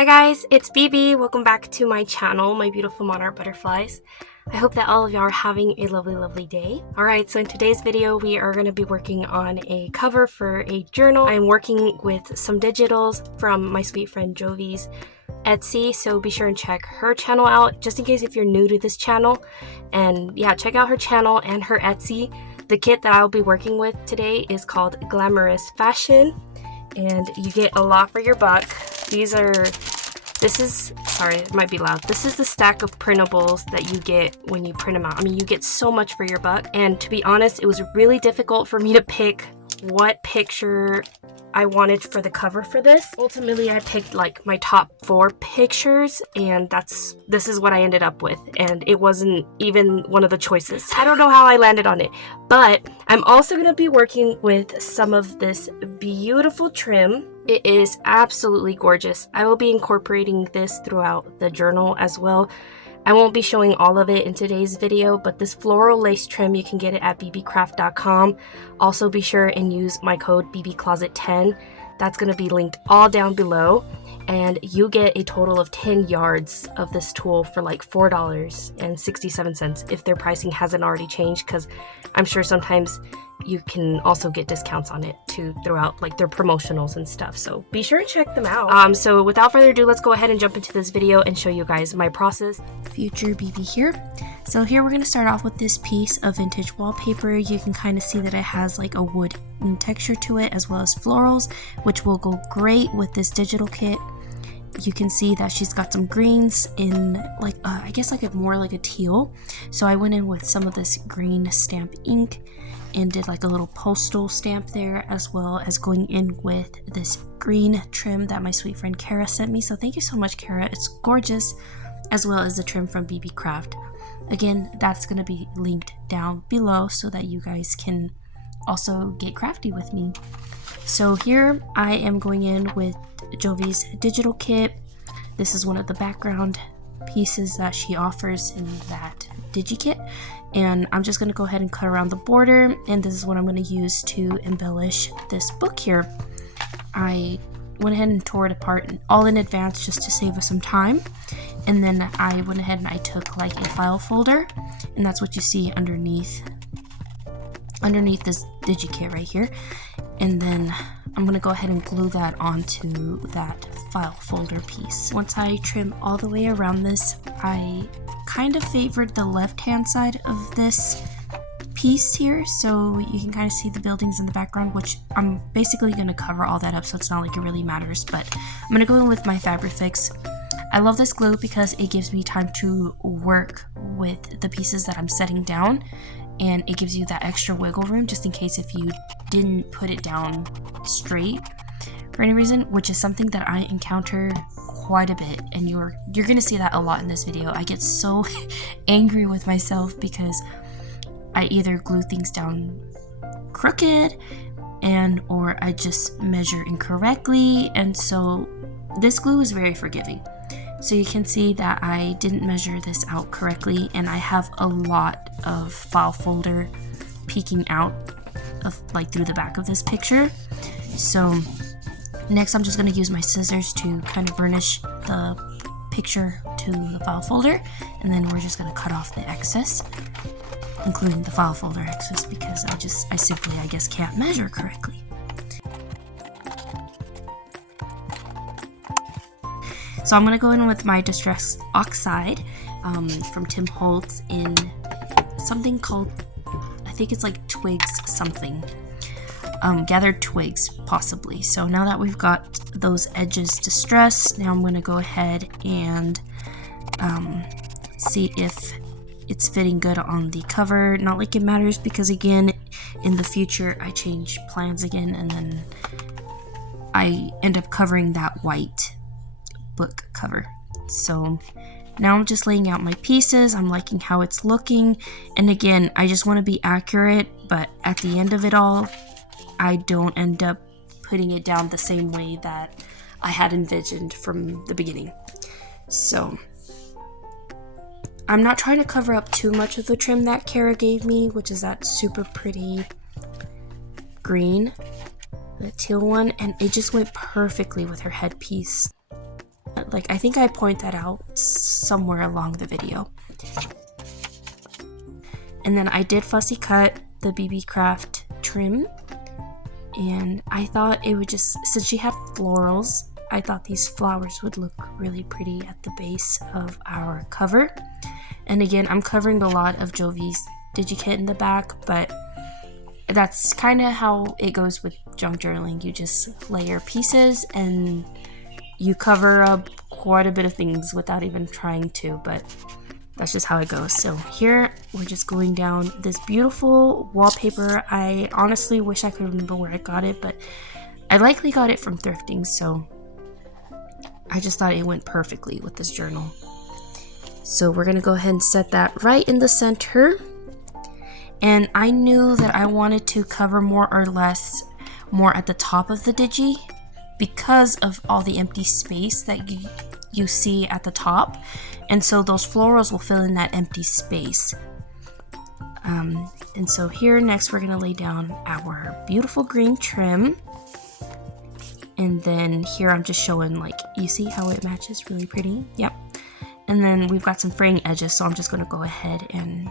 Hi guys, it's BB. Welcome back to my channel, my beautiful monarch butterflies. I hope that all of y'all are having a lovely day. Alright, so in today's video we are going to be working on a cover for a journal. I'm working with some digitals from my sweet friend Jovi's Etsy, so be sure and check her channel out just in case if you're new to this channel. And yeah, check out her channel and her Etsy. The kit that I'll be working with today is called Glamorous Fashion, and you get a lot for your buck. Sorry, it might be loud. This is the stack of printables that you get when you print them out. I mean, you get so much for your buck. And to be honest, it was really difficult for me to pick what picture I wanted for the cover for this. Ultimately, I picked like my top 4 pictures, and this is what I ended up with, and it wasn't even one of the choices. I don't know how I landed on it, but I'm also going to be working with some of this beautiful trim. It is absolutely gorgeous. I will be incorporating this throughout the journal as well. I won't be showing all of it in today's video, but this floral lace trim, you can get it at BBCraft.com. Also be sure and use my code BBCloset10. That's going to be linked all down below, and you get a total of 10 yards of this tool for like $4.67 if their pricing hasn't already changed, because I'm sure sometimes you can also get discounts on it too throughout like their promotionals and stuff, so be sure and check them out. So without further ado, let's go ahead and jump into this video and show you guys my process. Future BB here. So here we're going to start off with this piece of vintage wallpaper. You can kind of see that it has like a wood texture to it, as well as florals, which will go great with this digital kit. You can see that she's got some greens in like I guess like more like a teal, so I went in with some of this green stamp ink and did like a little postal stamp there, as well as going in with this green trim that my sweet friend Kara sent me. So thank you so much, Kara. It's gorgeous, as well as the trim from BeeBeeCraft. Again, that's going to be linked down below so that you guys can also get crafty with me. So here I am going in with Jovi's digital kit. This is one of the background pieces that she offers in that digi-kit, and I'm just going to go ahead and cut around the border, and this is what I'm going to use to embellish this book here. I went ahead and tore it apart all in advance just to save us some time, and then I went ahead and I took like a file folder, and that's what you see underneath this digi-kit right here, and then I'm going to go ahead and glue that onto that file folder piece. Once I trim all the way around this, I kind of favored the left hand side of this piece here, so you can kind of see the buildings in the background, which I'm basically going to cover all that up, so it's not like it really matters. But I'm going to go in with my Fabrifix. I love this glue because it gives me time to work with the pieces that I'm setting down, and it gives you that extra wiggle room just in case if you didn't put it down straight for any reason, which is something that I encounter quite a bit, and you're gonna see that a lot in this video. I get so angry with myself because I either glue things down crooked or I just measure incorrectly, and so this glue is very forgiving. So you can see that I didn't measure this out correctly, and I have a lot of file folder peeking out of like through the back of this picture. So next I'm just going to use my scissors to kind of burnish the picture to the file folder, and then we're just going to cut off the excess, including the file folder excess, because I simply can't measure correctly. So I'm going to go in with my Distress Oxide from Tim Holtz in something called, I think it's like Twigs something. Gathered Twigs, possibly. So now that we've got those edges distressed, now I'm going to go ahead and see if it's fitting good on the cover. Not like it matters, because again, in the future I change plans again, and then I end up covering that white book cover. So now I'm just laying out my pieces. I'm liking how it's looking, and again, I just want to be accurate, but at the end of it all, I don't end up putting it down the same way that I had envisioned from the beginning. So I'm not trying to cover up too much of the trim that Kara gave me, which is that super pretty green, the teal one, and it just went perfectly with her headpiece. Like, I think I point that out somewhere along the video. And then I did fussy cut the BeeBeeCraft trim, and I thought it would just, since she had florals, I thought these flowers would look really pretty at the base of our cover. And again, I'm covering a lot of Jovi's DigiKit in the back, but that's kind of how it goes with junk journaling. You just layer pieces and you cover up quite a bit of things without even trying to, but that's just how it goes. So here we're just going down this beautiful wallpaper. I honestly wish I could remember where I got it, but I likely got it from thrifting, so I just thought it went perfectly with this journal. So we're gonna go ahead and set that right in the center. And I knew that I wanted to cover more or less more at the top of the digi because of all the empty space that you see at the top. And so those florals will fill in that empty space. And so here next we're gonna lay down our beautiful green trim. And then here I'm just showing, like, you see how it matches really pretty? Yep. And then we've got some fraying edges, so I'm just gonna go ahead and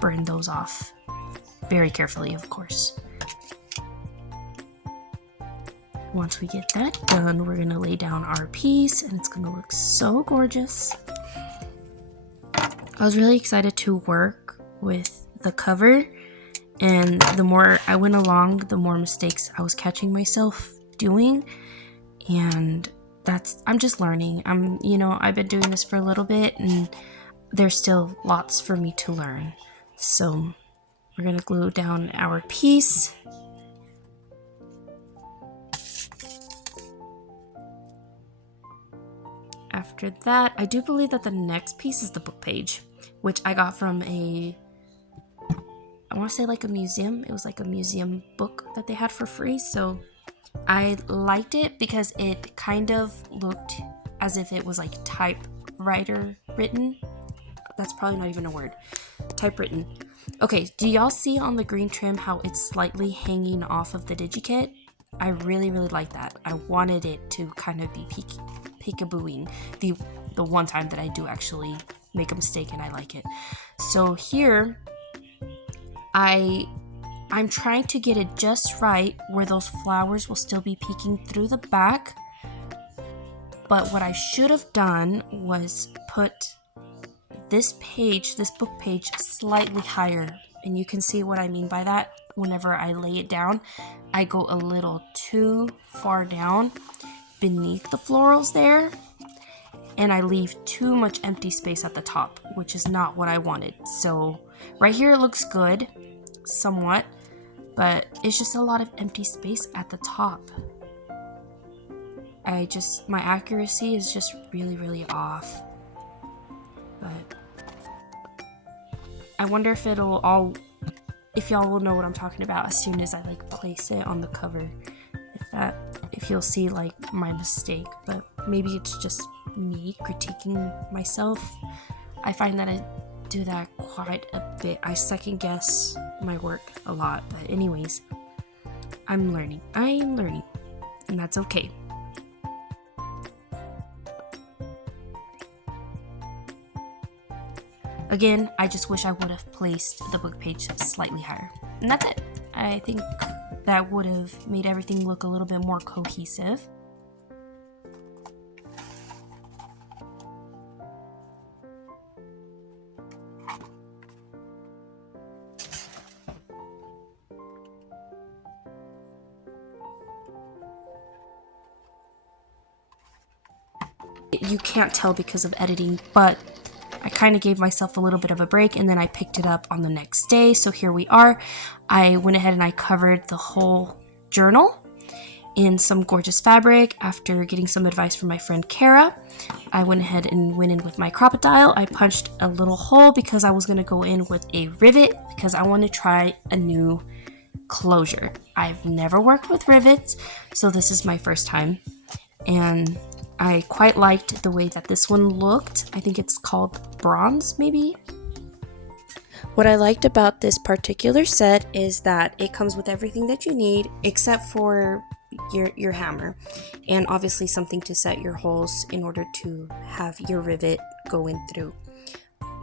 burn those off very carefully, of course. Once we get that done, we're gonna lay down our piece and it's gonna look so gorgeous. I was really excited to work with the cover, and the more I went along, the more mistakes I was catching myself doing, and I'm just learning. I've been doing this for a little bit and there's still lots for me to learn. So we're gonna glue down our piece. After that, I do believe that the next piece is the book page, which I got from I want to say like a museum. It was like a museum book that they had for free, so I liked it because it kind of looked as if it was like typewriter written. That's probably not even a word. Typewritten. Okay, do y'all see on the green trim how it's slightly hanging off of the DigiKit? I really, really like that. I wanted it to kind of be peekabooing the one time that I do actually make a mistake and I like it. So here, I'm trying to get it just right where those flowers will still be peeking through the back. But what I should have done was put this book page slightly higher. And you can see what I mean by that. Whenever I lay it down, I go a little too far down beneath the florals there. And I leave too much empty space at the top, which is not what I wanted. So right here it looks good, somewhat. But it's just a lot of empty space at the top. My accuracy is just really, really off. But I wonder if if y'all will know what I'm talking about as soon as I like place it on the cover. If you'll see like my mistake, but maybe it's just me critiquing myself. I find that I do that quite a bit. I second guess my work a lot, but anyways, I'm learning, and that's okay. Again, I just wish I would have placed the book page slightly higher, and that's it. I think that would have made everything look a little bit more cohesive. You can't tell because of editing, but I kind of gave myself a little bit of a break and then I picked it up on the next day. So here we are. I went ahead and I covered the whole journal in some gorgeous fabric after getting some advice from my friend Kara. I went ahead and went in with my crocodile. I punched a little hole because I was going to go in with a rivet because I want to try a new closure. I've never worked with rivets, so this is my first time. And I quite liked the way that this one looked. I think it's called bronze, maybe? What I liked about this particular set is that it comes with everything that you need, except for your hammer, and obviously something to set your holes in order to have your rivet go in through.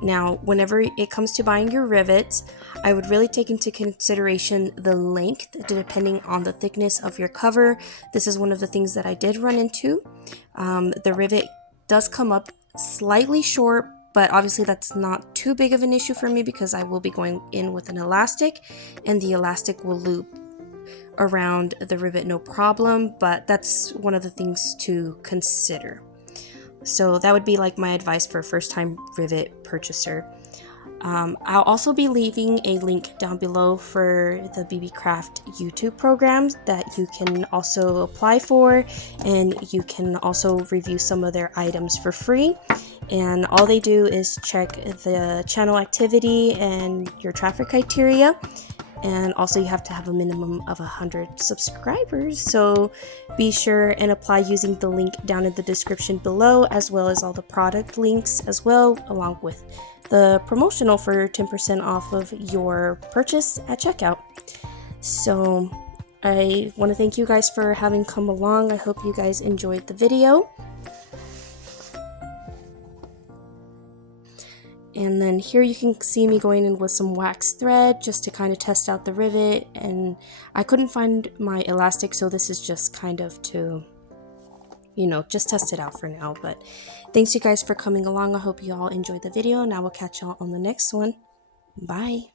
Now, whenever it comes to buying your rivets, I would really take into consideration the length depending on the thickness of your cover. This is one of the things that I did run into. The rivet does come up slightly short, but obviously that's not too big of an issue for me because I will be going in with an elastic, and the elastic will loop around the rivet no problem, but that's one of the things to consider. So that would be like my advice for a first-time rivet purchaser. I'll also be leaving a link down below for the BeeBeeCraft YouTube programs that you can also apply for, and you can also review some of their items for free. And all they do is check the channel activity and your traffic criteria. And also you have to have a minimum of 100 subscribers, so be sure and apply using the link down in the description below, as well as all the product links as well, along with the promotional for 10% off of your purchase at checkout. So I want to thank you guys for having come along. I hope you guys enjoyed the video. And then here you can see me going in with some wax thread just to kind of test out the rivet, and I couldn't find my elastic, so this is just kind of to, you know, just test it out for now. But thanks you guys for coming along. I hope you all enjoyed the video, and I will catch y'all on the next one. Bye.